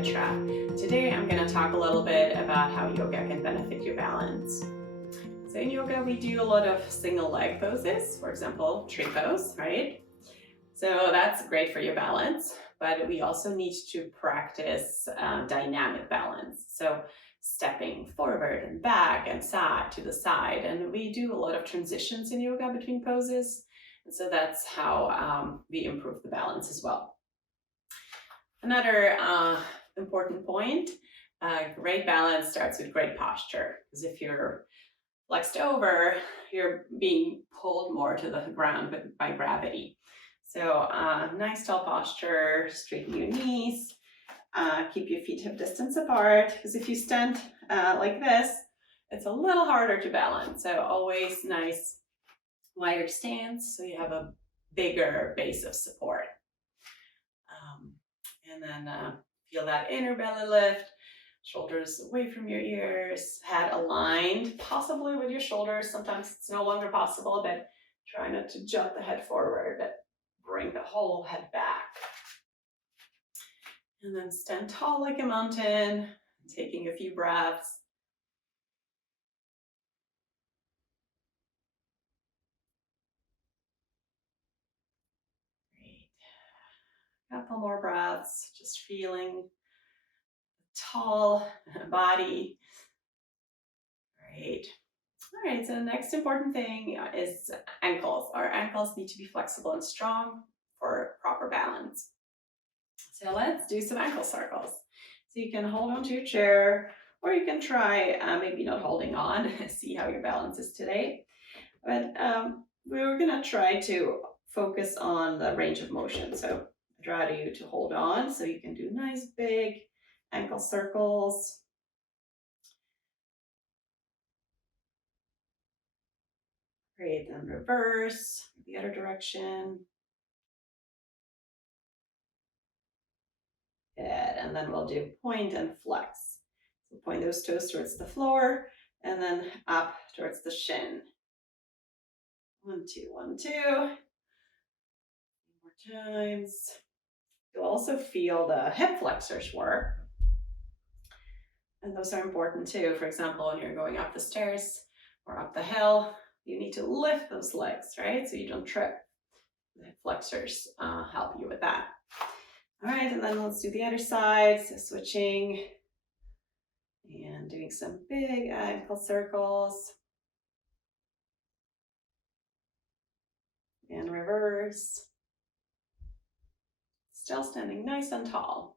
Petra. Today I'm going to talk a little bit about how yoga can benefit your balance. So in yoga we do a lot of single leg poses, for example tree pose, right? So that's great for your balance, but we also need to practice dynamic balance. So stepping forward and back and side to the side, and we do a lot of transitions in yoga between poses. And so that's how we improve the balance as well. Another important point, great balance starts with great posture. Because if you're flexed over, you're being pulled more to the ground by gravity. So nice tall posture, straighten your knees, keep your feet hip distance apart. Because if you stand like this, it's a little harder to balance. So always nice wider stance so you have a bigger base of support. And then feel that inner belly lift, shoulders away from your ears, head aligned, possibly with your shoulders. Sometimes it's no longer possible, but try not to jut the head forward, but bring the whole head back. And then stand tall like a mountain, taking a few breaths. Great. Couple more breaths, just feeling tall body. Great. All right, so the next important thing is ankles. Our ankles need to be flexible and strong for proper balance. So let's do some ankle circles. So you can hold onto your chair, or you can try maybe not holding on, see how your balance is today. But we're gonna try to focus on the range of motion. So I'd rather you to hold on so you can do nice big ankle circles. Great, then reverse the other direction. Good, and then we'll do point and flex. So point those toes towards the floor and then up towards the shin. 1, 2, 1, 2. More times. You'll also feel the hip flexors work. And those are important too. For example, when you're going up the stairs or up the hill, you need to lift those legs, right? So you don't trip. The hip flexors help you with that. All right, and then let's do the other side. So switching and doing some big ankle circles. And reverse. Still standing nice and tall.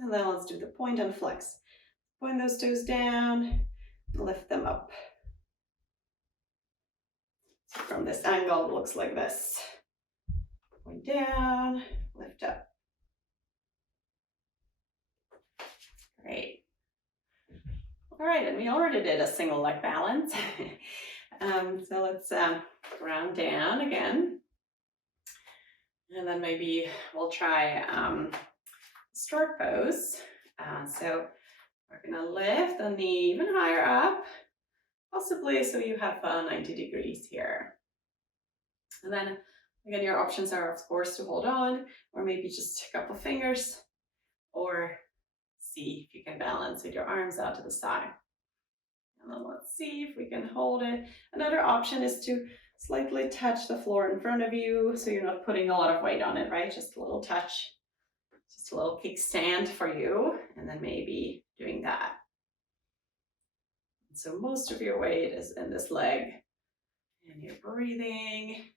And then let's do the point and flex. Point those toes down, lift them up. So from this angle, it looks like this. Point down, lift up. Great. All right, and we already did a single leg balance. So let's ground down again. And then maybe we'll try stork pose. So we're gonna lift the knee even higher up, possibly so you have 90 degrees here. And then again, your options are of course to hold on, or maybe just a couple fingers, or see if you can balance with your arms out to the side. And then let's see if we can hold it. Another option is to slightly touch the floor in front of you, so you're not putting a lot of weight on it, right? Just a little touch, just a little kickstand for you, and then maybe doing that. So most of your weight is in this leg, and you're breathing,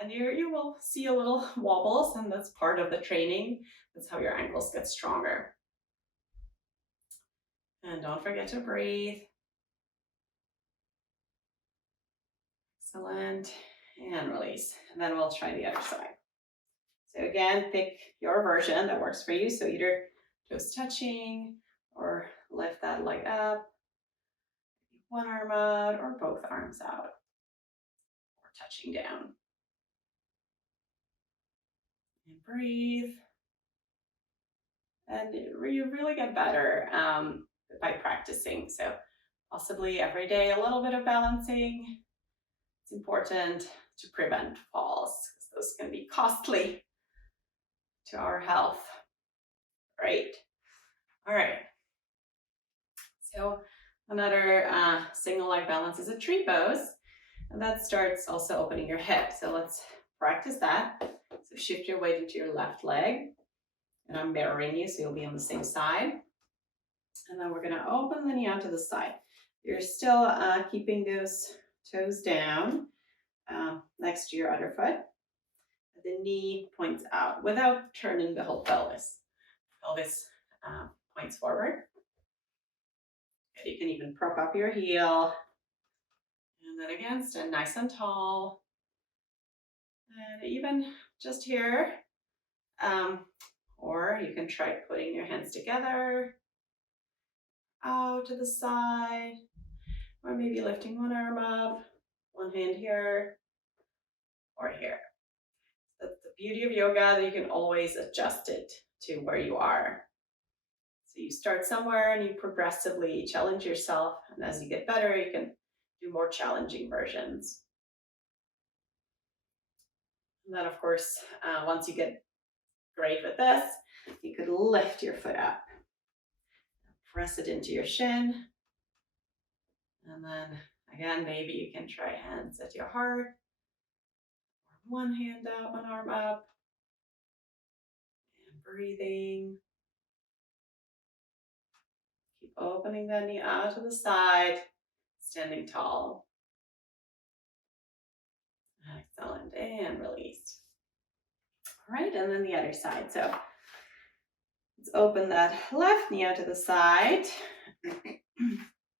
and you will see a little wobbles, and that's part of the training. That's how your ankles get stronger. And don't forget to breathe. Excellent. And release. And then we'll try the other side. So again, pick your version that works for you. So either toes touching, or lift that leg up, one arm out, or both arms out, or touching down. And breathe. And you really get better by practicing. So possibly every day a little bit of balancing. It's important to prevent falls, because those can be costly. to our health. Great. All right. So another single leg balance is a tree pose. And that starts also opening your hip. So let's practice that. So shift your weight into your left leg. And I'm mirroring you, so you'll be on the same side. And then we're gonna open the knee out to the side. You're still keeping those toes down next to your other foot. The knee points out without turning the whole pelvis. Pelvis points forward. You can even prop up your heel. And then again, stand nice and tall. And even just here, or you can try putting your hands together, out to the side, or maybe lifting one arm up, one hand here, or here. That's the beauty of yoga, that you can always adjust it to where you are. So you start somewhere and you progressively challenge yourself, and as you get better, you can do more challenging versions. And then of course, once you get great with this, you could lift your foot up. Press it into your shin. And then again, maybe you can try hands at your heart. One hand up, one arm up. And breathing. Keep opening the knee out to the side, standing tall. Excellent, and release. All right, and then the other side. So let's open that left knee out to the side.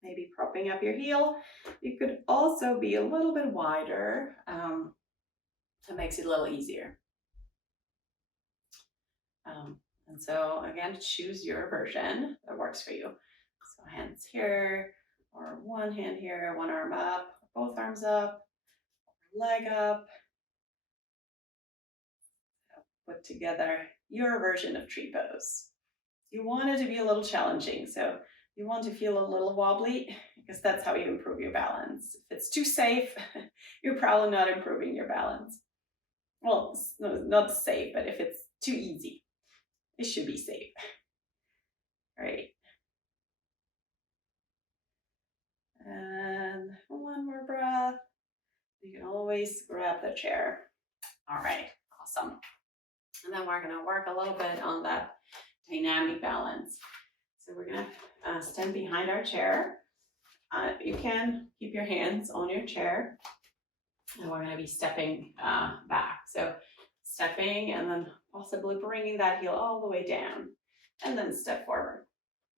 Maybe propping up your heel. You could also be a little bit wider. That makes it a little easier. And so again, choose your version that works for you. So hands here, or one hand here, one arm up, both arms up, leg up. Put together your version of tree pose. You want it to be a little challenging, so you want to feel a little wobbly, because that's how you improve your balance. If it's too safe, you're probably not improving your balance. Well, not safe, but if it's too easy, it should be safe. Right. And one more breath. You can always grab the chair. All right, awesome. And then we're gonna work a little bit on that dynamic balance. So we're gonna stand behind our chair. You can keep your hands on your chair. And we're gonna be stepping back. So stepping and then possibly bringing that heel all the way down. And then step forward.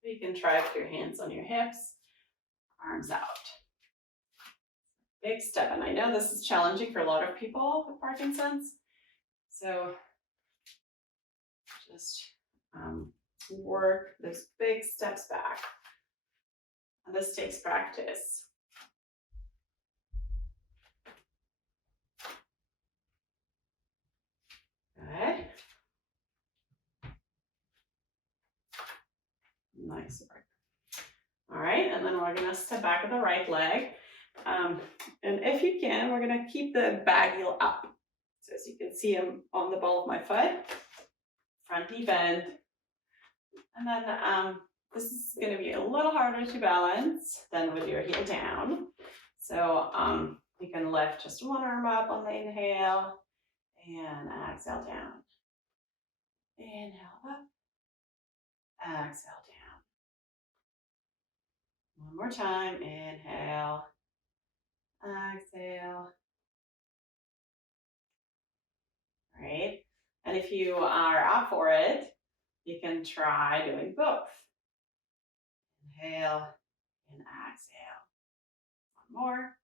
You can try with your hands on your hips, arms out. Big step, and I know this is challenging for a lot of people with Parkinson's. So just work those big steps back. And this takes practice. Good. Nice work. All right, and then we're gonna step back with the right leg. And if you can, we're gonna keep the back heel up. So as you can see, I'm on the ball of my foot. Front knee bend. And then this is gonna be a little harder to balance than with your heel down. So you can lift just one arm up on the inhale and exhale down. Inhale up, exhale down. One more time, inhale, exhale. All right, and if you are up for it, you can try doing both. Inhale and exhale. One more.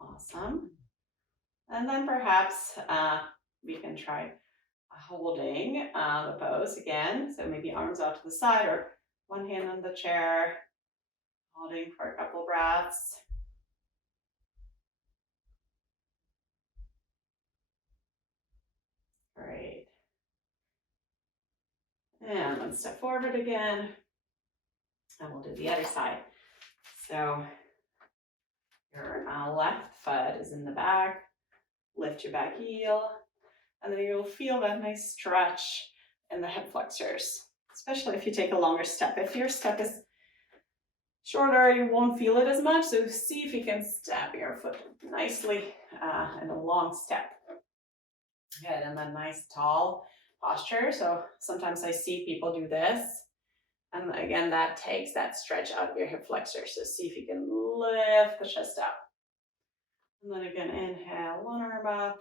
Awesome. And then perhaps we can try holding the pose again. So maybe arms out to the side or one hand on the chair, holding for a couple breaths. Great. And then step forward again. And we'll do the other side. So your left foot is in the back, Lift your back heel, and then you'll feel that nice stretch in the hip flexors, especially if you take a longer step. If your step is shorter, you won't feel it as much, so see if you can step your foot nicely in a long step. Good, and then nice tall posture. So sometimes I see people do this, and again, that takes that stretch out of your hip flexors. So see if you can lift the chest up. And then again, inhale, one arm up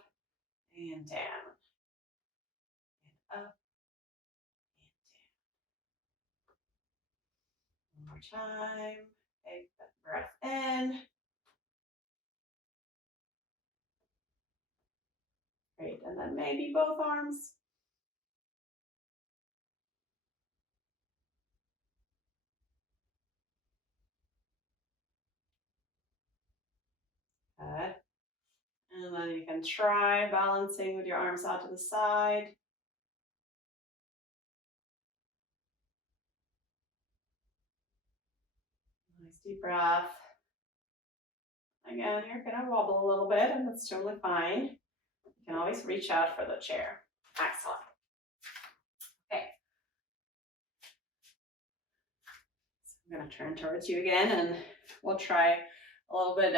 and down. And up and down. One more time. Take that breath in. Great, and then maybe both arms. Good. And then you can try balancing with your arms out to the side. Nice deep breath. Again, you're gonna wobble a little bit, and that's totally fine. You can always reach out for the chair. Excellent. Okay. So I'm gonna turn towards you again, and we'll try a little bit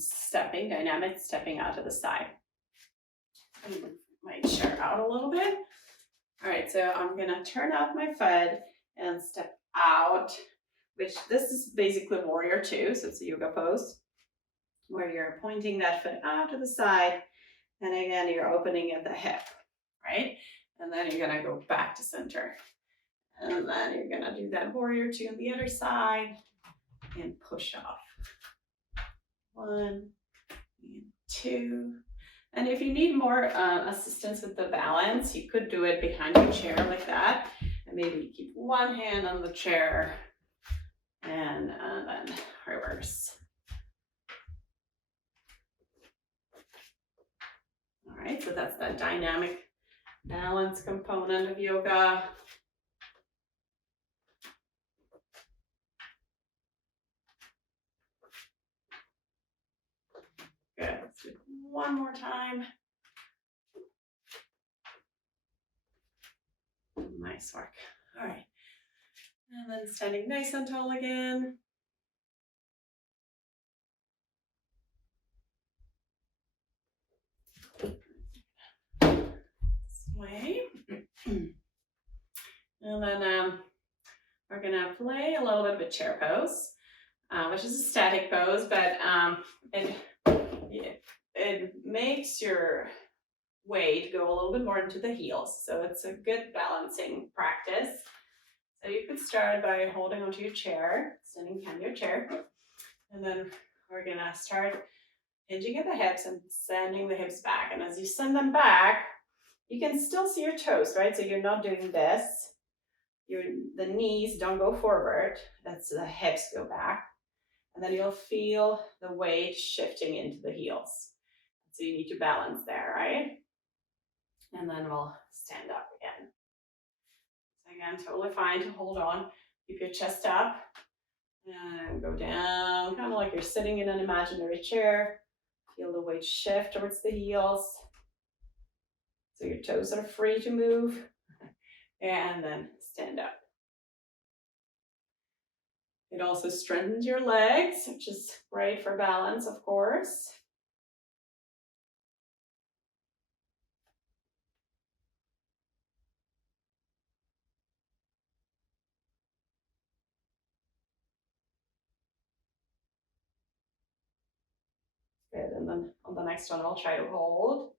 stepping, dynamic stepping out to the side. Move my chair out a little bit. All right, so I'm gonna turn out my foot and step out, which this is basically warrior two, so it's a yoga pose, where you're pointing that foot out to the side, and again, you're opening at the hip, right? And then you're gonna go back to center. And then you're gonna do that warrior two on the other side and push off. 1 and 2. And if you need more assistance with the balance, you could do it behind your chair like that. And maybe keep one hand on the chair and then reverse. All right, so that's that dynamic balance component of yoga. Good, let's do one more time. Nice work. All right. And then standing nice and tall again. This way. And then we're gonna play a little bit of a chair pose, which is a static pose, but it makes your weight go a little bit more into the heels. So it's a good balancing practice. So you could start by holding onto your chair, standing behind your chair, and then we're gonna start hinging at the hips and sending the hips back. And as you send them back, you can still see your toes, right? So you're not doing this. The knees don't go forward. That's the hips go back. And then you'll feel the weight shifting into the heels. So you need to balance there, right? And then we'll stand up again. So again, totally fine to hold on. Keep your chest up and go down, kind of like you're sitting in an imaginary chair. Feel the weight shift towards the heels. So your toes are free to move. And then stand up. It also strengthens your legs, which is great for balance, of course. Good, and then on the next one, I'll try to hold.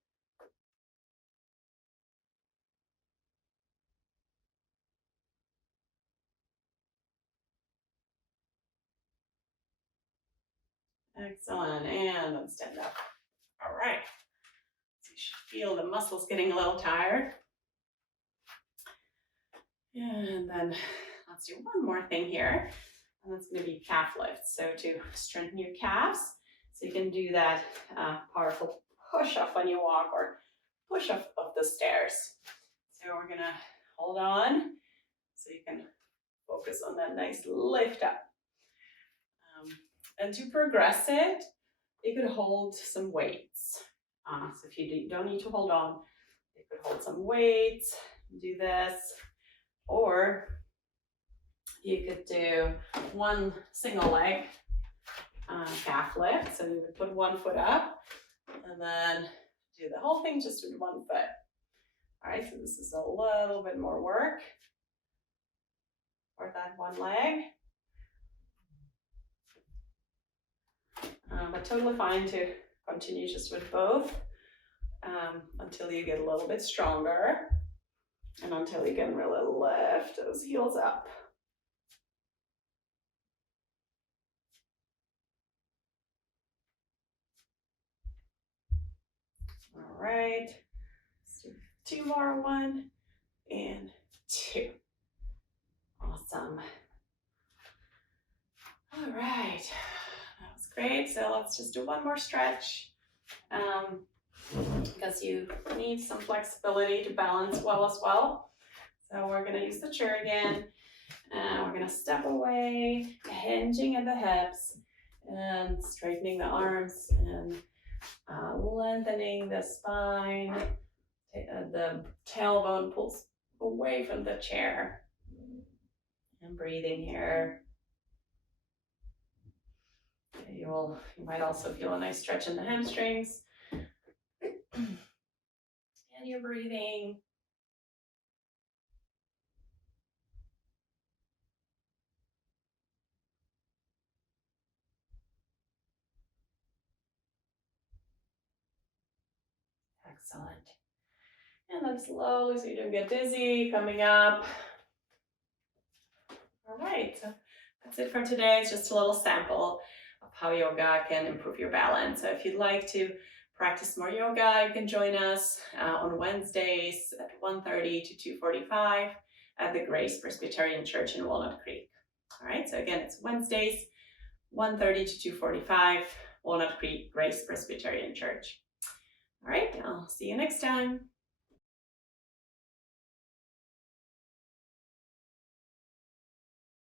Excellent, and then stand up. All right, so you should feel the muscles getting a little tired. And then let's do one more thing here, and that's gonna be calf lifts. So to strengthen your calves, so you can do that powerful push up when you walk or push up the stairs. So we're gonna hold on so you can focus on that nice lift up. And to progress it, you could hold some weights. So if you don't need to hold on, you could hold some weights, do this, or you could do one single leg calf lift. So you would put one foot up and then do the whole thing just with one foot. All right, so this is a little bit more work for that one leg. But totally fine to continue just with both until you get a little bit stronger and until you can really lift those heels up. All right, let's do 2 more, 1 and 2. Awesome. All right, that was great. So let's just do one more stretch because you need some flexibility to balance well as well. So we're going to use the chair again. And we're going to step away, hinging at the hips and straightening the arms and lengthening the spine. The tailbone pulls away from the chair. And breathing here. You might also feel a nice stretch in the hamstrings. And you're breathing. Excellent. And then slowly, so you don't get dizzy, coming up. All right, so that's it for today. It's just a little sample of how yoga can improve your balance. So if you'd like to practice more yoga, you can join us on Wednesdays at 1:30 to 2:45 at the Grace Presbyterian Church in Walnut Creek. All right, so again, it's Wednesdays, 1:30 to 2:45, Walnut Creek, Grace Presbyterian Church. All right, I'll see you next time.